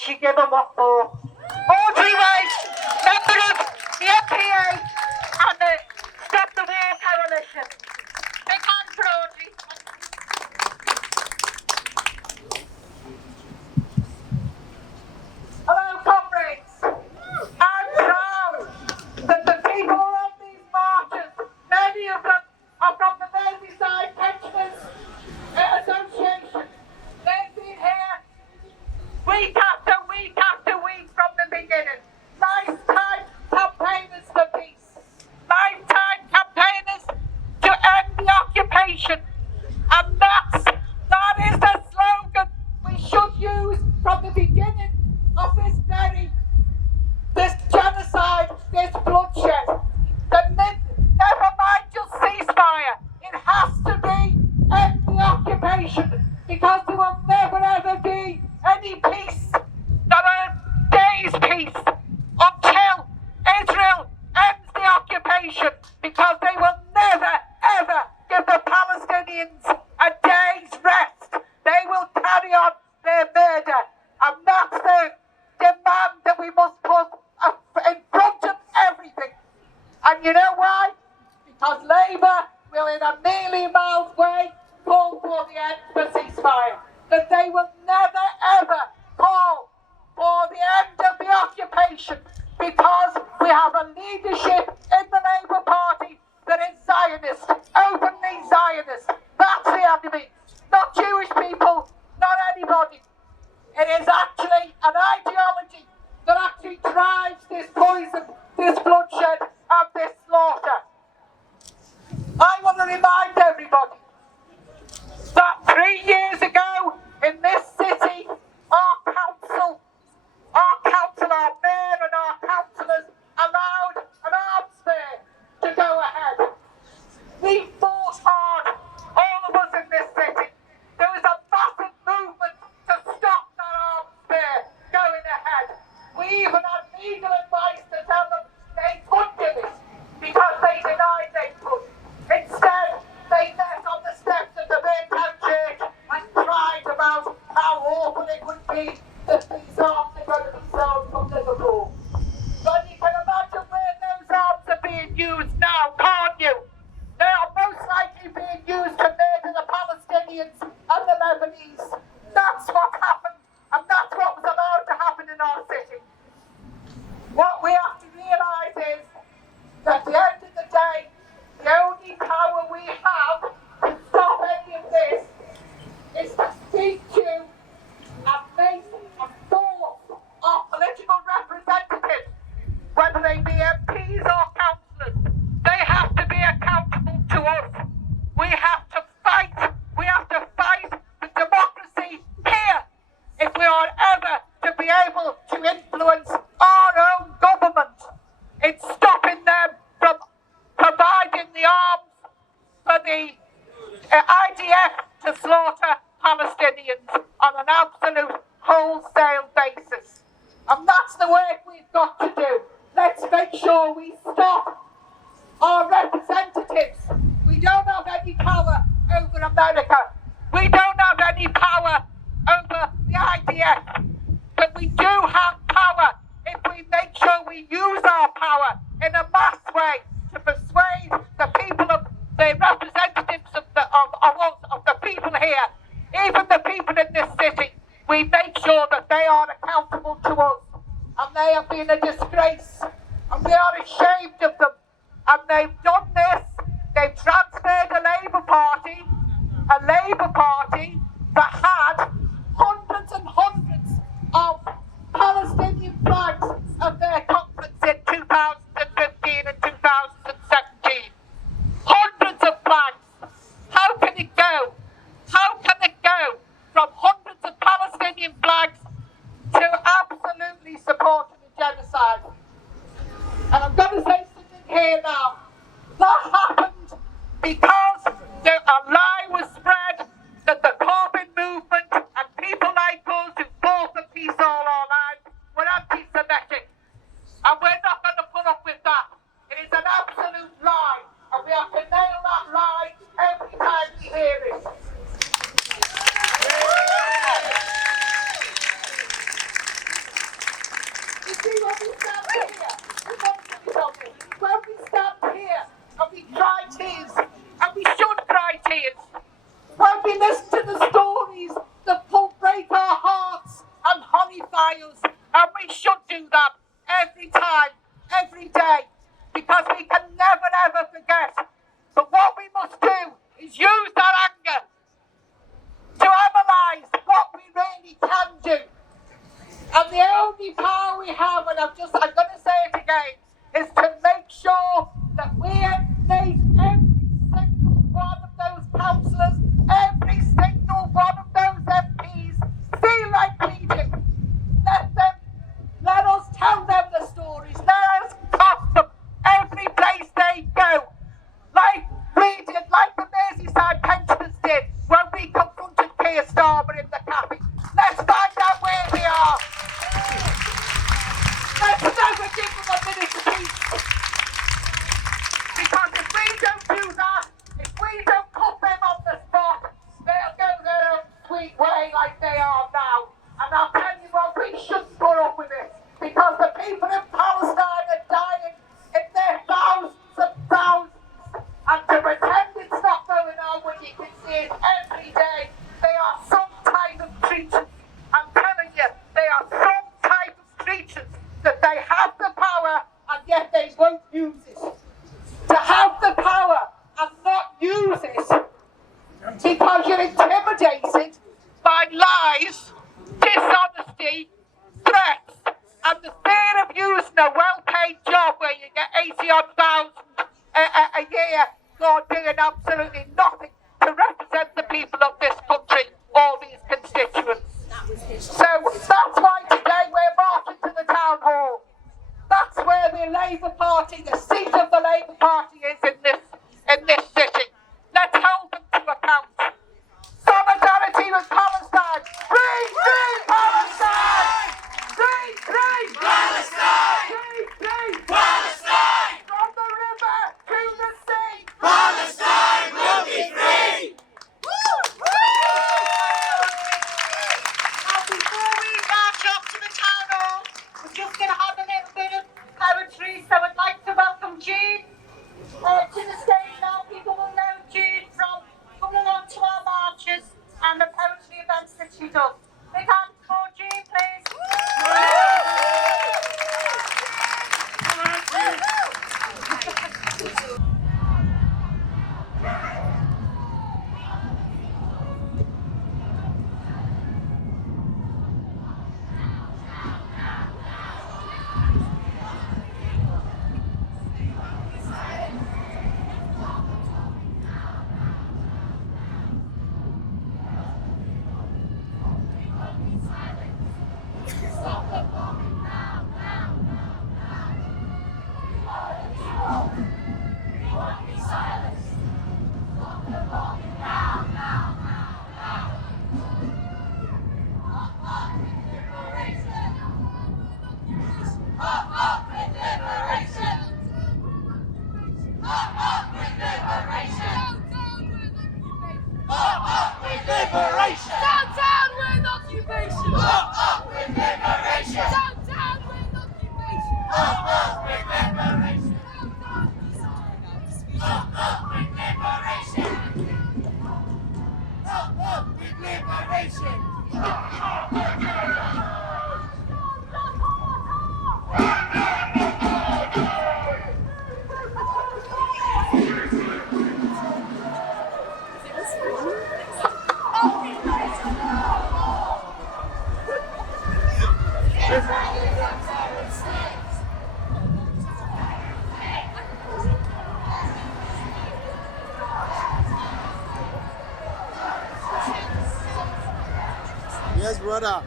she give them what for. Audrey White, member of the FPA and the Stop the War Coalition. Big hand for Audrey. Hello, comrades. I'm proud that the people who run these marches, many of them are from the Merseyside Pensioners Association. They've been here week after week after week from the beginning. Lifetime campaigners for peace. Lifetime campaigners to end the occupation. And that is the slogan we should use from the beginning of this genocide, this bloodshed. Never mind just ceasefire. It has to be end the occupation, because there will never ever be any peace, not a day's peace, until Israel ends the occupation, because they will never ever give the Palestinians a day's rest. They will carry on their murder, and that's the demand that we must put in front of everything. And you know why? Because Labour will in a mealy-mouthed way call for the end for ceasefire. But they will never ever call for the end of the occupation, because we have a leadership in the Labour Party that is Zionist, openly Zionist. That's the enemy. Not Jewish people, not anybody. It is actually an ideology that actually drives this poison, this bloodshed and this slaughter. I want to remind everybody that 3 years ago in this city, our council, our mayor and our councillors allowed an arms fair to go ahead. We fought hard, all of us in this city. There was a massive movement to stop that arms fair going ahead. We even had legal advice to tell them they could do it, because they denied they could. Instead, they met on the steps of the Maytown Church and cried about how awful it would be that these arms are going to be sold from Liverpool. But you can imagine where those arms are being used now, can't you? They are most likely being used to murder the Palestinians and the Lebanese. That's what happened, and that's what was allowed to happen in our city. What we have to realise is that at the end of the day, the only power we have to stop any of this is to speak to and make and force our political representatives, whether they be MPs or councillors. They have to be accountable to us. We have to fight. We have to fight for democracy here if we are ever to be able to influence our own government in stopping them from providing the arms for the IDF to slaughter Palestinians on an absolute wholesale basis. And that's the work we've got to do. Let's make sure we stop our representatives. We don't have any power over America. We don't have any power over the IDF. But we do have power if we make sure we use our power in a mass way to persuade the people of the representatives of the people here, even the people in this city. We make sure that they are accountable to us, and they have been a disgrace, and we are ashamed of them. And they've done this. They've transferred a Labour Party that had hundreds and hundreds of Palestinian flags at their conference in 2015 and 2017. Hundreds of flags. How can it go? How can it go from hundreds of Palestinian flags to absolutely supporting the genocide? And I'm going to say something here now. That happened because a lie was spread that the Corbyn movement and people like us who fought for peace all our lives were anti-Semitic. And we're not going to put up with that. It is an absolute lie. And we have to nail that lie every time we hear it. a year you're doing absolutely nothing to represent the people of this country or these constituents. So that's why today we're marching to the town hall. That's where the Labour Party, the seat of the Labour Party is in this city. Let's hold them to account. Solidarity with Palestine. Free, free Palestine! Free, free Palestine! Free, free Palestine! From the river to the sea. Palestine will be free! Now before we march up to the town hall, we're just going to have a little bit of poetry. So I'd like to welcome Jean to the stage now. People will know Jean from coming along to our marches and the poetry events that she does. Big hand for Jean, please. Yes, brother.